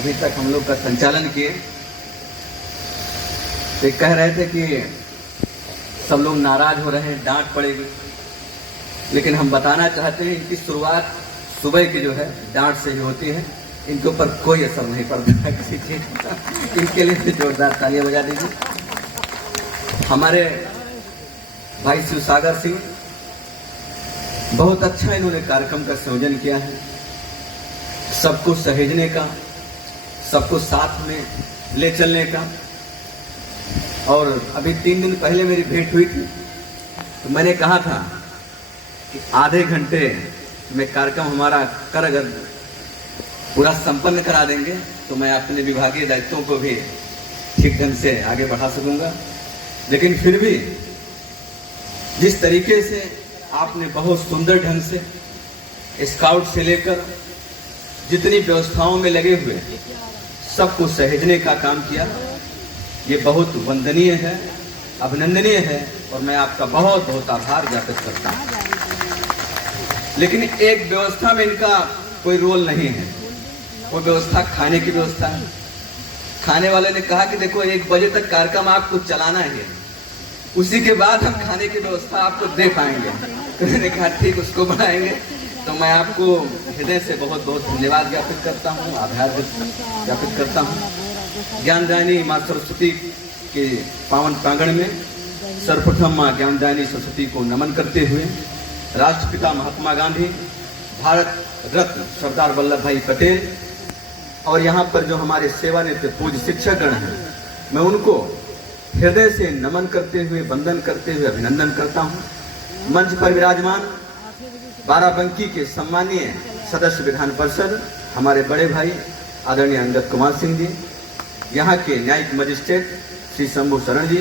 अभी तक हम लोग का संचालन किए। तो कह रहे थे कि सब लोग नाराज हो रहे हैं, डांट पड़ेगी, लेकिन हम बताना चाहते हैं इनकी शुरुआत सुबह की जो है डांट से ही होती है। इनके ऊपर कोई असर नहीं पड़ता है किसी चीज का। इनके लिए भी जोरदार तालियां बजा दीजिए। हमारे भाई शिव सागर सिंह, बहुत अच्छा इन्होंने कार्यक्रम का संयोजन किया है, सबको सहेजने का, सबको साथ में ले चलने का। और अभी 3 दिन पहले मेरी भेंट हुई थी, तो मैंने कहा था कि आधे घंटे में कार्यक्रम हमारा कर अगर पूरा संपन्न करा देंगे तो मैं अपने विभागीय दायित्वों को भी ठीक ढंग से आगे बढ़ा सकूंगा। लेकिन फिर भी जिस तरीके से आपने बहुत सुंदर ढंग से स्काउट से लेकर जितनी व्यवस्थाओं में लगे हुए सबको सहेजने का काम किया, ये बहुत वंदनीय है, अभिनंदनीय है, और मैं आपका बहुत बहुत आभार ज्ञापित करता हूँ। लेकिन एक व्यवस्था में इनका कोई रोल नहीं है, वो व्यवस्था खाने की व्यवस्था है। खाने वाले ने कहा कि देखो 1 बजे तक कार्यक्रम आपको चलाना है, उसी के बाद हम खाने की व्यवस्था आपको दे पाएंगे। तो मैंने कहा ठीक, उसको बनाएंगे। तो मैं आपको हृदय से बहुत बहुत धन्यवाद ज्ञापित करता हूँ, आभार ज्ञापित करता हूँ। ज्ञानदायिनी माँ सरस्वती के पावन प्रांगण में सर्वप्रथम माँ ज्ञानदायिनी सरस्वती को नमन करते हुए राष्ट्रपिता महात्मा गांधी, भारत रत्न सरदार वल्लभ भाई पटेल और यहाँ पर जो हमारे सेवानिवृत्त पूज्य शिक्षकगण हैं, मैं उनको हृदय से नमन करते हुए, वंदन करते हुए अभिनंदन करता हूँ। मंच पर विराजमान बाराबंकी के सम्मानीय सदस्य विधान परिषद हमारे बड़े भाई आदरणीय अंगद कुमार सिंह जी, यहाँ के न्यायिक मजिस्ट्रेट श्री शंभू शरण जी,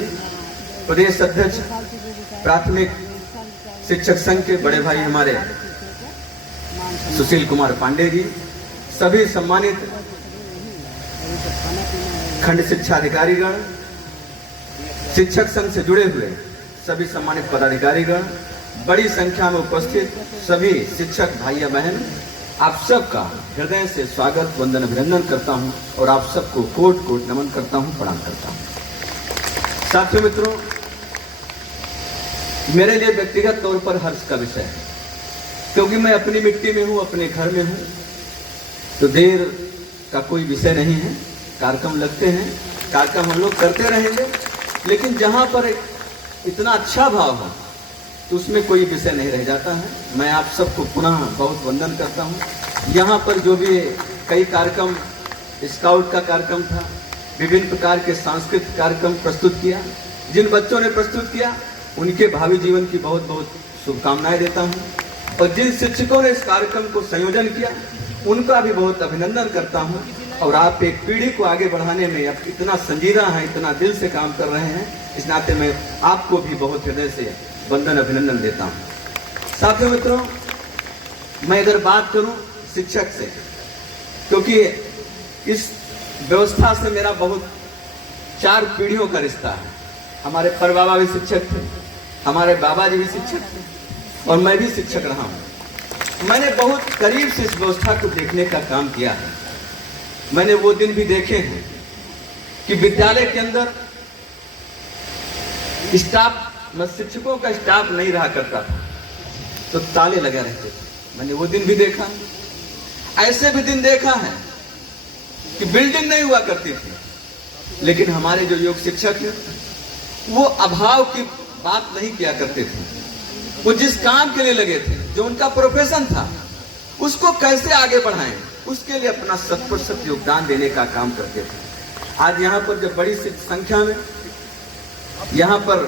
प्रदेश अध्यक्ष प्राथमिक शिक्षक संघ के बड़े भाई हमारे सुशील कुमार पांडे जी, सभी सम्मानित खंड शिक्षा अधिकारीगण, शिक्षक संघ से जुड़े हुए सभी सम्मानित पदाधिकारीगण, बड़ी संख्या में उपस्थित सभी शिक्षक भाई बहन, आप सबका हृदय से स्वागत, वंदन, अभिनंदन करता हूं और आप सबको कोट कोट नमन करता हूं, प्रणाम करता हूं। साथियों मित्रों, मेरे लिए व्यक्तिगत तौर पर हर्ष का विषय है, क्योंकि मैं अपनी मिट्टी में हूं, अपने घर में हूं, तो देर का कोई विषय नहीं है। कार्यक्रम लगते हैं, कार्यक्रम हम लोग करते रहेंगे, लेकिन जहां पर इतना अच्छा भाव हो तो उसमें कोई विषय नहीं रह जाता है। मैं आप सबको पुनः बहुत वंदन करता हूं। यहाँ पर जो भी कई कार्यक्रम, स्काउट का कार्यक्रम था, विभिन्न प्रकार के सांस्कृतिक कार्यक्रम प्रस्तुत किया, जिन बच्चों ने प्रस्तुत किया उनके भावी जीवन की बहुत बहुत शुभकामनाएं देता हूँ, और जिन शिक्षकों ने इस कार्यक्रम को संयोजन किया उनका भी बहुत अभिनंदन करता हूँ। और आप एक पीढ़ी को आगे बढ़ाने में अब इतना संजीदा है, इतना दिल से काम कर रहे हैं, इस नाते मैं आपको भी बहुत हृदय से वंदन, अभिनंदन देता हूँ। साथियों मित्रों, मैं अगर बात करूं शिक्षक से, क्योंकि इस व्यवस्था से मेरा बहुत 4 पीढ़ियों का रिश्ता है। हमारे परबाबा भी शिक्षक थे, हमारे बाबा जी भी शिक्षक थे, और मैं भी शिक्षक रहा हूं। मैंने बहुत करीब से इस व्यवस्था को देखने का काम किया है। मैंने वो दिन भी देखे हैं कि विद्यालय के अंदर स्टाफ, शिक्षकों का स्टाफ नहीं रहा करता था तो ताले लगे रहते थे। मैंने वो दिन भी देखा। ऐसे भी दिन देखा है कि बिल्डिंग नहीं हुआ करती थी, लेकिन हमारे जो योग शिक्षक हैं वो अभाव की बात नहीं किया करते थे। वो जिस काम के लिए लगे थे, जो उनका प्रोफेशन था, उसको कैसे आगे बढ़ाएं, उसके लिए अपना 100% योगदान देने का काम करते थे। आज यहाँ पर जब बड़ी संख्या में यहाँ पर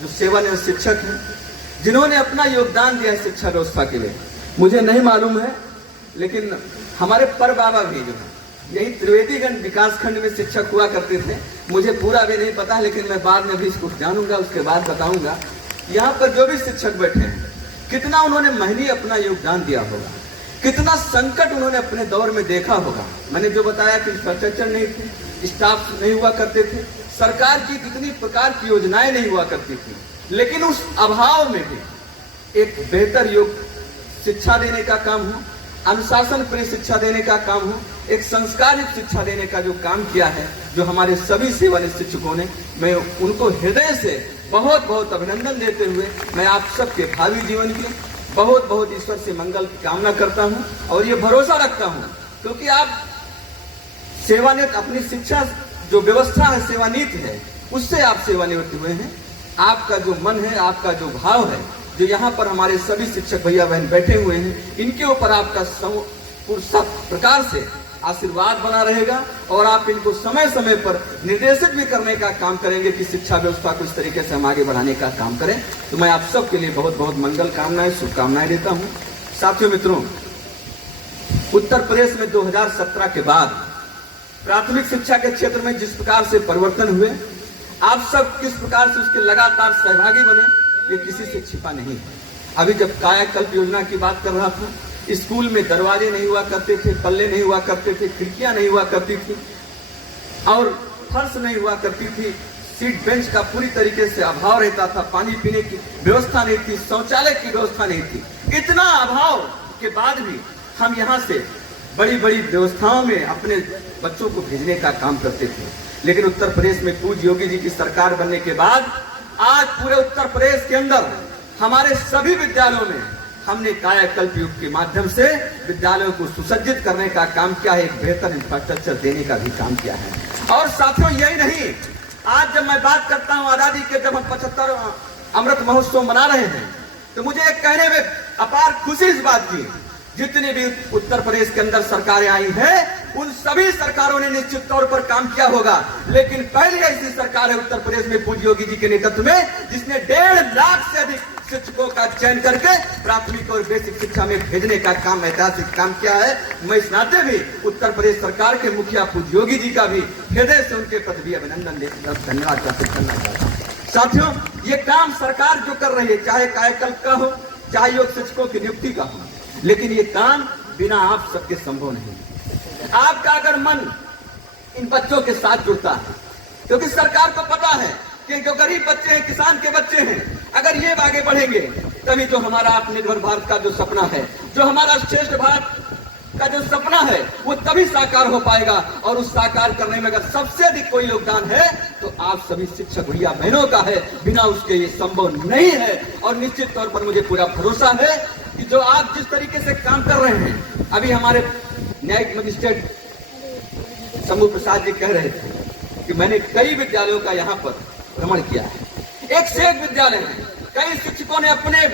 जो सेवानिवृत्त शिक्षक हैं, जिन्होंने अपना योगदान दिया है शिक्षा व्यवस्था के लिए, मुझे नहीं मालूम है, लेकिन हमारे परबाबा भी जो है यही त्रिवेदीगंज विकास खंड में शिक्षक हुआ करते थे। मुझे पूरा भी नहीं पता, लेकिन मैं बाद में भी इसको जानूंगा, उसके बाद बताऊंगा। यहाँ पर जो भी शिक्षक बैठे हैं, कितना उन्होंने महीने अपना योगदान दिया होगा, कितना संकट उन्होंने अपने दौर में देखा होगा। मैंने जो बताया कि इंफ्रास्ट्रक्चर नहीं थे, स्टाफ नहीं हुआ करते थे, सरकार की कितनी प्रकार की योजनाएं नहीं हुआ करती थी, लेकिन उस अभाव में भी एक बेहतर योग शिक्षा देने का काम हो, अनुशासन प्रिय शिक्षा देने का काम हो, एक संस्कारित शिक्षा देने का जो काम किया है जो हमारे सभी सेवानिवृत्त शिक्षकों ने, मैं उनको हृदय से बहुत बहुत अभिनंदन देते हुए मैं आप सबके भावी जीवन की बहुत बहुत ईश्वर से मंगल की कामना करता हूं और ये भरोसा रखता हूं, क्योंकि आप सेवानिवृत्त अपनी शिक्षा जो व्यवस्था है, सेवानीति है, उससे आप सेवानिवृत्त हुए हैं। आपका जो मन है, आपका जो भाव है, जो यहाँ पर हमारे सभी शिक्षक भैया बहन बैठे हुए हैं, इनके ऊपर आपका सब प्रकार से आशीर्वाद बना रहेगा और आप इनको समय समय पर निर्देशित भी करने का काम करेंगे कि शिक्षा व्यवस्था को इस तरीके से हम आगे बढ़ाने का काम करें। तो मैं आप सबके लिए बहुत बहुत मंगल कामनाएं, शुभकामनाएं देता हूं। साथियों मित्रों, उत्तर प्रदेश में 2017 के बाद प्राथमिक शिक्षा के क्षेत्र में जिस प्रकार से परिवर्तन हुए, आप सब किस प्रकार से उसके लगातार सहभागी बने, ये किसी से छिपा नहीं है। अभी जब कायाकल्प योजना की बात कर रहा था, स्कूल में दरवाजे नहीं हुआ करते थे, पल्ले नहीं हुआ करते थे, खिड़कियां नहीं हुआ करती थी और फर्श नहीं हुआ करती थी, सीट बेंच का पूरी तरीके से अभाव रहता था, पानी पीने की व्यवस्था नहीं थी, शौचालय की व्यवस्था नहीं थी। इतना अभाव के बाद भी हम यहाँ से बड़ी बड़ी व्यवस्थाओं में अपने बच्चों को भेजने का काम करते थे। लेकिन उत्तर प्रदेश में पूज्य योगी जी की सरकार बनने के बाद आज पूरे उत्तर प्रदेश के अंदर हमारे सभी विद्यालयों में हमने कायाकल्प युग के माध्यम से विद्यालयों को सुसज्जित करने का काम किया है, एक बेहतर इंफ्रास्ट्रक्चर देने का भी काम किया है। और साथियों यही नहीं, आज जब मैं बात करता हूं आजादी के, जब हम 75 अमृत महोत्सव मना रहे हैं, तो मुझे एक कहने में अपार खुशी इस बात की, जितनी भी उत्तर प्रदेश के अंदर सरकारें आई हैं, उन सभी सरकारों ने निश्चित तौर पर काम किया होगा, लेकिन पहली ऐसी सरकार है उत्तर प्रदेश में पूज्य योगी जी के नेतृत्व में, जिसने 1.5 लाख से अधिक शिक्षकों का चयन करके प्राथमिक और बेसिक शिक्षा में भेजने का काम, ऐतिहासिक काम किया है। मैं इस नाते भी उत्तर प्रदेश सरकार के मुखिया पूज्य योगी जी का भी हृदय से उनके प्रति भी अभिनंदन देकर धन्यवाद ज्ञापित करना चाहता हूँ। साथियों, ये काम सरकार जो कर रही है, चाहे कायाकल्प का हो, चाहे योग शिक्षकों की नियुक्ति का हो, लेकिन ये काम बिना आप सबके संभव नहीं। आपका अगर मन इन बच्चों के साथ जुड़ता है, क्योंकि सरकार को पता है कि जो गरीब बच्चे हैं, किसान के बच्चे हैं, अगर ये आगे बढ़ेंगे तभी जो हमारा आत्मनिर्भर भारत का जो सपना है, जो हमारा श्रेष्ठ भारत का जो सपना है, वो तभी साकार हो पाएगा। और उस साकार करने में अगर सबसे अधिक कोई योगदान है तो आप सभी शिक्षक भैया बहनों का है, बिना उसके ये संभव नहीं है। और निश्चित तौर पर मुझे पूरा भरोसा है कि जो आप जिस तरीके से काम कर रहे हैं, अभी हमारे न्यायिक मजिस्ट्रेट शंभू प्रसाद जी कह रहे थे कि मैंने कई विद्यालयों का यहाँ पर भ्रमण किया है, एक से एक विद्यालय में कई शिक्षकों ने अपने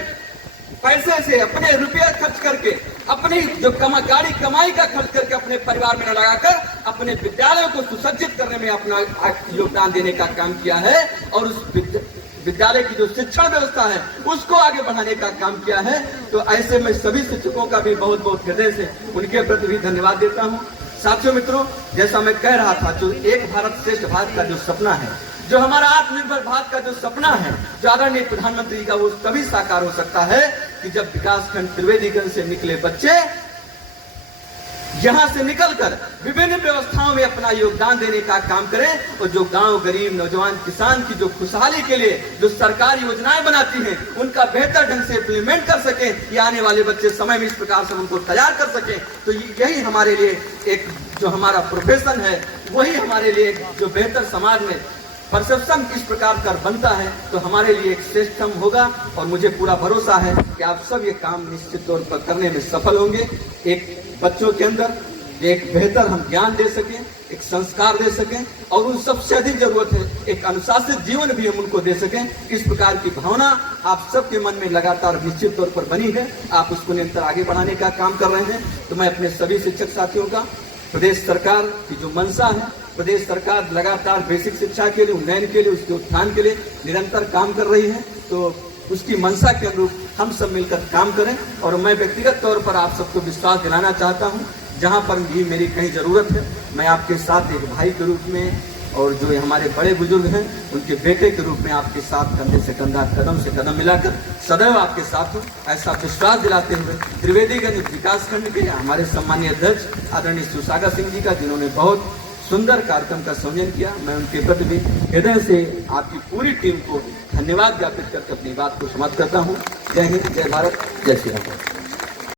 पैसे से, अपने रुपये खर्च करके, अपनी जो गाड़ी कमाई का खर्च करके अपने परिवार में लगाकर अपने विद्यालयों को सुसज्जित करने में अपना योगदान देने का काम किया है और उस विद्यालय की जो शिक्षण व्यवस्था है उसको आगे बढ़ाने का काम किया है। तो ऐसे में सभी शिक्षकों का भी बहुत बहुत हृदय से उनके प्रति भी धन्यवाद देता हूँ। साथियों मित्रों, जैसा मैं कह रहा था, जो एक भारत श्रेष्ठ भारत का जो सपना है, जो हमारा आत्मनिर्भर भारत का जो सपना है, जो आदरणीय प्रधानमंत्री का, वो तभी साकार हो सकता है कि जब विकासखंड त्रिवेदीगंज से निकले बच्चे यहां से निकलकर विभिन्न व्यवस्थाओं में अपना योगदान देने का काम करें और जो गांव, गरीब, नौजवान, किसान की जो खुशहाली के लिए जो सरकार योजनाएं बनाती हैं, उनका बेहतर ढंग से इम्प्लीमेंट कर सके, ये आने वाले बच्चे समय में इस प्रकार से उनको तैयार कर सके। तो यही हमारे लिए एक जो हमारा प्रोफेशन है, वही हमारे लिए जो बेहतर समाज में परसेप्शन किस प्रकार का बनता है, तो हमारे लिए एक श्रेष्ठतम होगा। और मुझे पूरा भरोसा है कि आप सब ये काम निश्चित तौर पर करने में सफल होंगे। एक बच्चों के अंदर एक बेहतर हम ज्ञान दे सकें, एक संस्कार दे सकें, और उन सबसे अधिक जरूरत है एक अनुशासित जीवन भी हम उनको दे सकें। इस प्रकार की भावना आप सबके मन में लगातार निश्चित तौर पर बनी है, आप उसको निरंतर आगे बढ़ाने का काम कर रहे हैं। तो मैं अपने सभी शिक्षक साथियों का, प्रदेश सरकार की जो मंशा है, प्रदेश सरकार लगातार बेसिक शिक्षा के लिए, उन्नयन के लिए, उसके उत्थान के लिए निरंतर काम कर रही है, तो उसकी मंशा के अनुरूप हम सब मिलकर काम करें। और मैं व्यक्तिगत तौर पर आप सबको विश्वास दिलाना चाहता हूं, जहां पर भी मेरी कहीं जरूरत है, मैं आपके साथ एक भाई के रूप में, और जो हमारे बड़े बुजुर्ग हैं उनके बेटे के रूप में आपके साथ कंधे से कंधा, कदम से कदम मिलाकर सदैव आपके साथ हूँ, ऐसा विश्वास दिलाते हुए त्रिवेदीगंज विकास खंड के हमारे सम्मानीय अध्यक्ष आदरणीय सुसागर सिंह जी का, जिन्होंने बहुत सुंदर कार्यक्रम का संयोजन किया, मैं उनके प्रति भी हृदय से आपकी पूरी टीम को धन्यवाद ज्ञापित करके अपनी बात को समाप्त करता हूँ। जय हिंद, जय भारत, जय श्री राम।